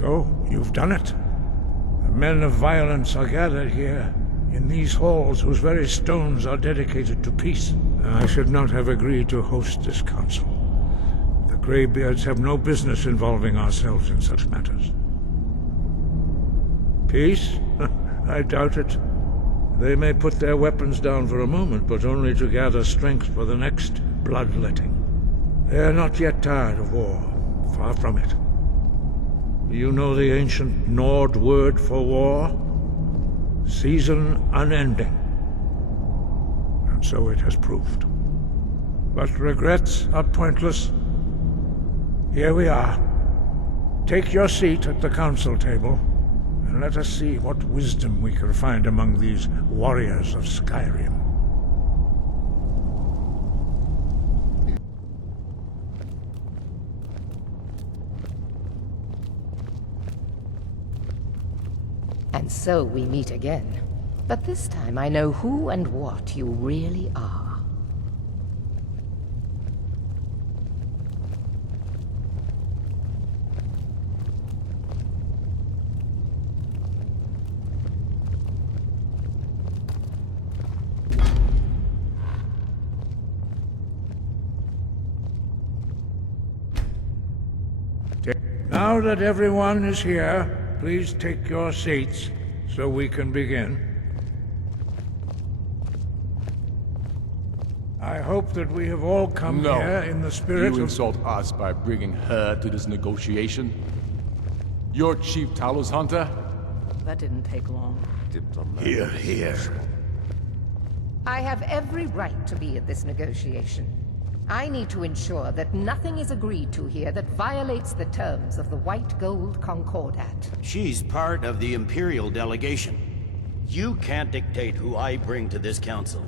So, you've done it. The men of violence are gathered here, in these halls whose very stones are dedicated to peace. I should not have agreed to host this council. The Greybeards have no business involving ourselves in such matters. Peace? I doubt it. They may put their weapons down for a moment, but only to gather strength for the next bloodletting. They are not yet tired of war. Far from it. You know the ancient Nord word for war? Season unending. And so it has proved. But regrets are pointless. Here we are. Take your seat at the council table, and let us see what wisdom we can find among these warriors of Skyrim. And so we meet again. But this time I know who and what you really are. Now that everyone is here, please take your seats so we can begin. I hope that we have all come here in the spirit You of... insult us by bringing her to this negotiation? You're Chief Talos Hunter? That didn't take long. Here. I have every right to be at this negotiation. I need to ensure that nothing is agreed to here that violates the terms of the White Gold Concordat. She's part of the Imperial delegation. You can't dictate who I bring to this council.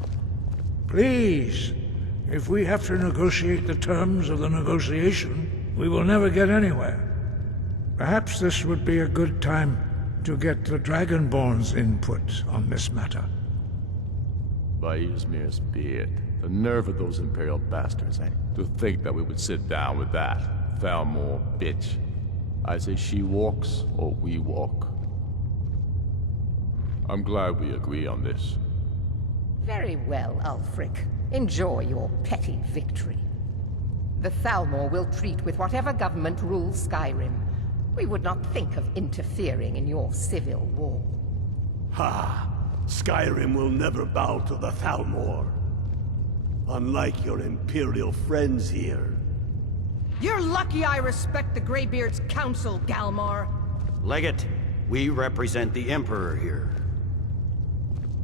Please, if we have to negotiate the terms of the negotiation, we will never get anywhere. Perhaps this would be a good time to get the Dragonborn's input on this matter. By Ysmir's beard. The nerve of those Imperial bastards, eh? To think that we would sit down with that Thalmor bitch. I say she walks, or we walk. I'm glad we agree on this. Very well, Ulfric. Enjoy your petty victory. The Thalmor will treat with whatever government rules Skyrim. We would not think of interfering in your civil war. Ha! Skyrim will never bow to the Thalmor. Unlike your Imperial friends here. You're lucky I respect the Greybeards' council, Galmar. Legate, we represent the Emperor here.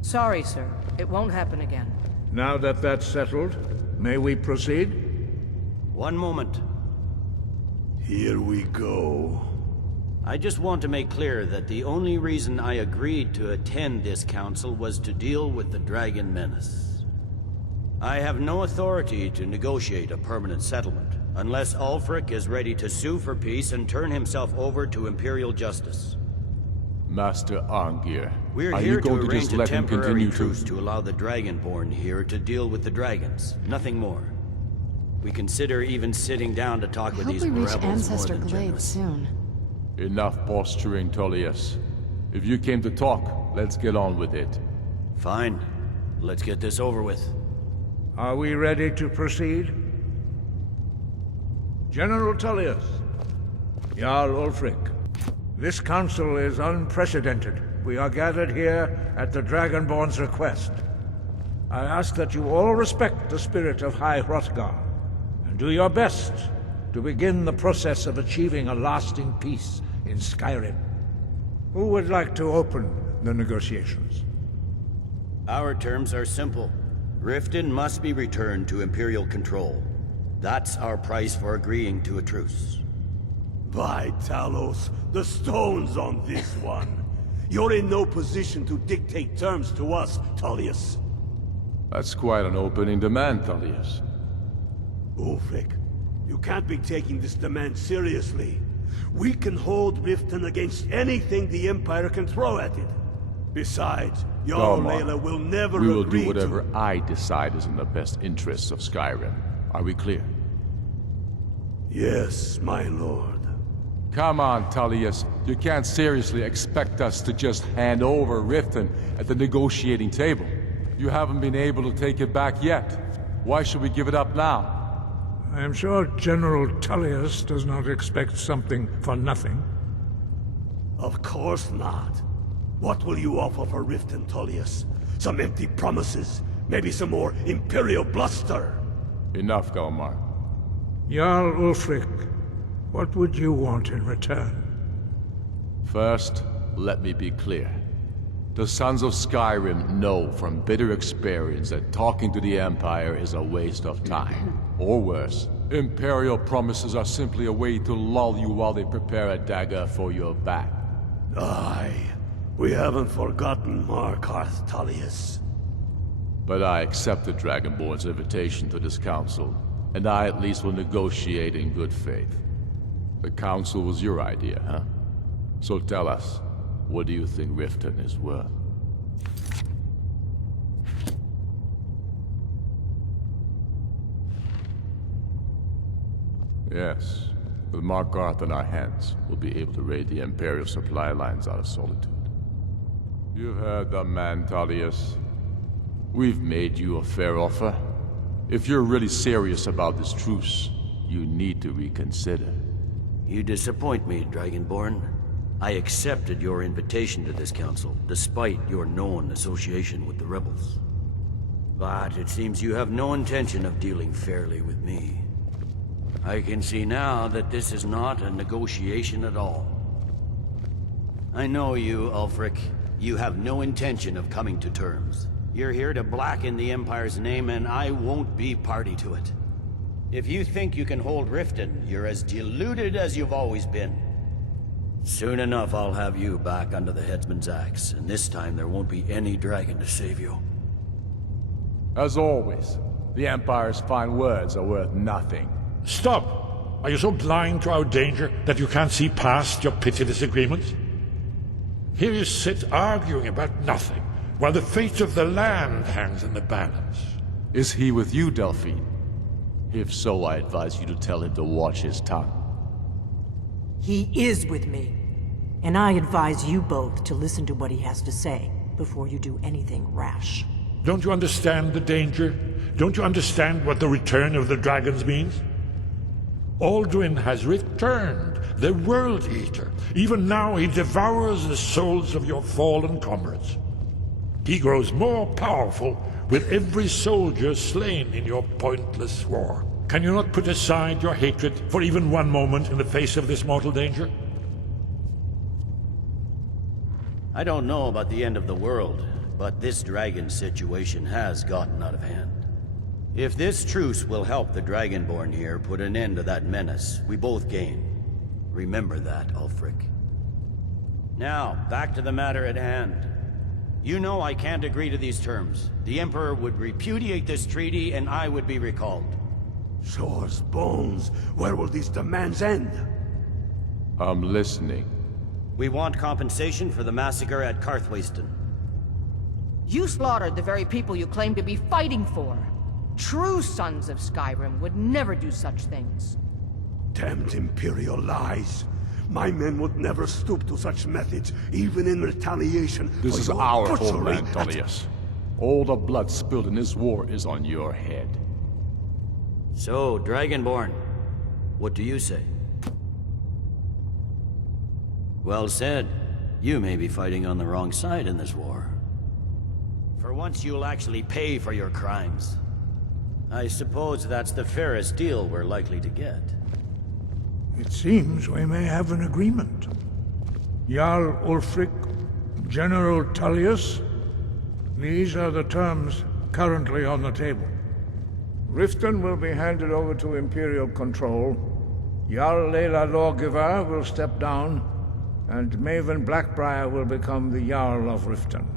Sorry, sir. It won't happen again. Now that that's settled, may we proceed? One moment. Here we go. I just want to make clear that the only reason I agreed to attend this council was to deal with the Dragon Menace. I have no authority to negotiate a permanent settlement, unless Ulfric is ready to sue for peace and turn himself over to Imperial justice. Master Arngir, We're are here you to going to arrange just a let him temporary continue truce to... to allow the Dragonborn here to deal with the dragons. Nothing more. We consider even sitting down to talk with these we reach rebels more Ancestor than Glade generous. soon. Enough posturing, Tullius. If you came to talk, let's get on with it. Fine. Let's get this over with. Are we ready to proceed? General Tullius, Jarl Ulfric, this council is unprecedented. We are gathered here at the Dragonborn's request. I ask that you all respect the spirit of High Hrothgar, and do your best to begin the process of achieving a lasting peace in Skyrim. Who would like to open the negotiations? Our terms are simple. Riften must be returned to Imperial control. That's our price for agreeing to a truce. By Talos, the stone's on this one. You're in no position to dictate terms to us, Tullius. That's quite an opening demand, Tullius. Ulfric, you can't be taking this demand seriously. We can hold Riften against anything the Empire can throw at it. Besides, Jarl Galmar, Layla will never We will agree do whatever to... I decide is in the best interests of Skyrim. Are we clear? Yes, my lord. Come on, Tullius. You can't seriously expect us to just hand over Riften at the negotiating table. You haven't been able to take it back yet. Why should we give it up now? I am sure General Tullius does not expect something for nothing. Of course not. What will you offer for Riften, Tullius? Some empty promises? Maybe some more Imperial bluster? Enough, Galmar. Jarl Ulfric, what would you want in return? First, let me be clear. The Sons of Skyrim know from bitter experience that talking to the Empire is a waste of time. Or worse, Imperial promises are simply a way to lull you while they prepare a dagger for your back. Aye, we haven't forgotten Markarth, Tullius. But I accepted Dragonborn's invitation to this council, and I at least will negotiate in good faith. The council was your idea, huh? So tell us, what do you think Riften is worth? Yes. With Markarth in our hands, we'll be able to raid the Imperial supply lines out of Solitude. You've heard the man, Tullius. We've made you a fair offer. If you're really serious about this truce, you need to reconsider. You disappoint me, Dragonborn. I accepted your invitation to this council, despite your known association with the rebels. But it seems you have no intention of dealing fairly with me. I can see now that this is not a negotiation at all. I know you, Ulfric. You have no intention of coming to terms. You're here to blacken the Empire's name, and I won't be party to it. If you think you can hold Riften, you're as deluded as you've always been. Soon enough, I'll have you back under the headsman's axe, and this time there won't be any dragon to save you. As always, the Empire's fine words are worth nothing. Stop! Are you so blind to our danger that you can't see past your petty disagreements? Here you sit arguing about nothing, while the fate of the land hangs in the balance. Is he with you, Delphine? If so, I advise you to tell him to watch his tongue. He is with me, and I advise you both to listen to what he has to say before you do anything rash. Don't you understand the danger? Don't you understand what the return of the dragons means? Aldrin has returned, the World Eater. Even now he devours the souls of your fallen comrades. He grows more powerful with every soldier slain in your pointless war. Can you not put aside your hatred for even one moment in the face of this mortal danger? I don't know about the end of the world, but this dragon situation has gotten out of hand. If this truce will help the Dragonborn here put an end to that menace, we both gain. Remember that, Ulfric. Now, back to the matter at hand. You know I can't agree to these terms. The Emperor would repudiate this treaty, and I would be recalled. Shore's bones. Where will these demands end? I'm listening. We want compensation for the massacre at Karthwasten. You slaughtered the very people you claim to be fighting for. True sons of Skyrim would never do such things. Damned Imperial lies. My men would never stoop to such methods, even in retaliation. This for is your our butchery homeland, at- Tullius. All the blood spilled in this war is on your head. So, Dragonborn, what do you say? Well said. You may be fighting on the wrong side in this war. For once you'll actually pay for your crimes. I suppose that's the fairest deal we're likely to get. It seems we may have an agreement. Jarl Ulfric, General Tullius, these are the terms currently on the table. Riften will be handed over to Imperial control. Jarl Layla Lawgiver will step down, and Maven Blackbriar will become the Jarl of Riften.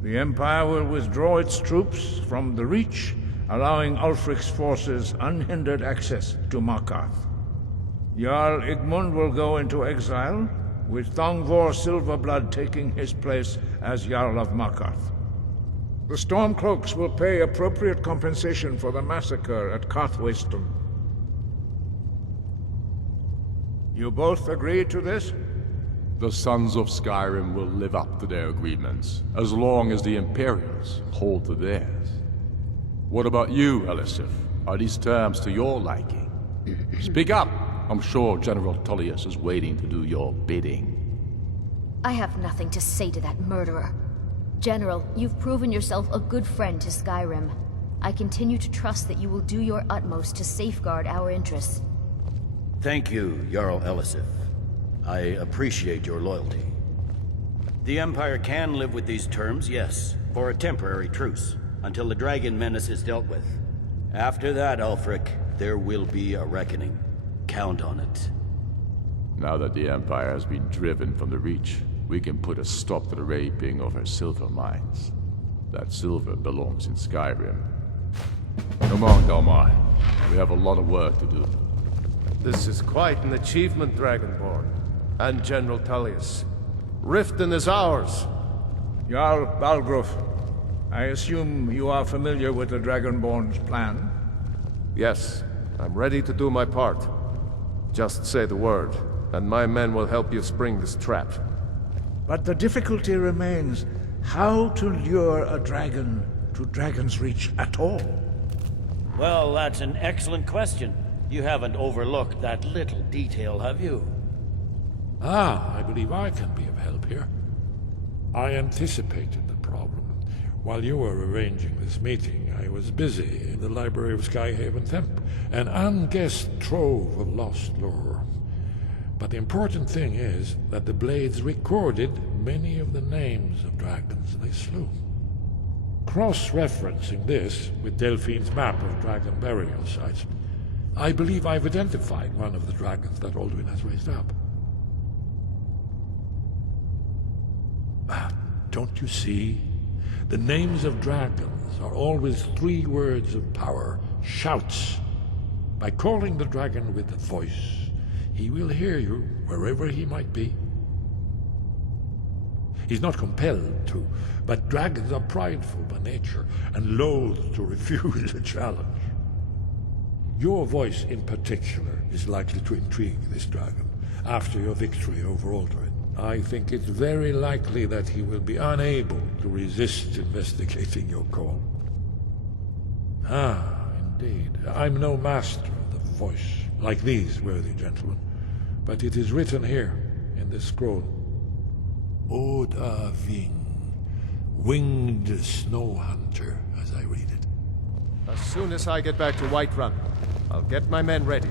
The Empire will withdraw its troops from the Reach, allowing Ulfric's forces unhindered access to Markarth. Jarl Igmund will go into exile, with Thongvor Silverblood taking his place as Jarl of Markarth. The Stormcloaks will pay appropriate compensation for the massacre at Karthwasten. You both agree to this? The Sons of Skyrim will live up to their agreements, as long as the Imperials hold to theirs. What about you, Elisif? Are these terms to your liking? Speak up! I'm sure General Tullius is waiting to do your bidding. I have nothing to say to that murderer. General, you've proven yourself a good friend to Skyrim. I continue to trust that you will do your utmost to safeguard our interests. Thank you, Jarl Elisif. I appreciate your loyalty. The Empire can live with these terms, yes, for a temporary truce, until the Dragon Menace is dealt with. After that, Ulfric, there will be a reckoning. Count on it. Now that the Empire has been driven from the Reach, we can put a stop to the raping of her silver mines. That silver belongs in Skyrim. Come on, Dalmar. We have a lot of work to do. This is quite an achievement, Dragonborn. And General Tullius. Riften is ours. Jarl Balgruuf, I assume you are familiar with the Dragonborn's plan? Yes, I'm ready to do my part. Just say the word, and my men will help you spring this trap. But the difficulty remains how to lure a dragon to Dragon's Reach at all. Well, that's an excellent question. You haven't overlooked that little detail, have you? Ah, I believe I can be of help here. I anticipated the problem. While you were arranging this meeting, I was busy in the library of Skyhaven Temp, an unguessed trove of lost lore. But the important thing is that the Blades recorded many of the names of dragons they slew. Cross-referencing this with Delphine's map of dragon burial sites, I believe I've identified one of the dragons that Alduin has raised up. Don't you see? The names of dragons are always 3 words of power, shouts. By calling the dragon with a voice, he will hear you wherever he might be. He's not compelled to, but dragons are prideful by nature and loath to refuse a challenge. Your voice in particular is likely to intrigue this dragon after your victory over Alduin. I think it's very likely that he will be unable to resist investigating your call. Ah, indeed. I'm no master of the voice, like these worthy gentlemen, but it is written here in this scroll. Oda Ving, winged snow hunter, as I read it. As soon as I get back to Whiterun, I'll get my men ready.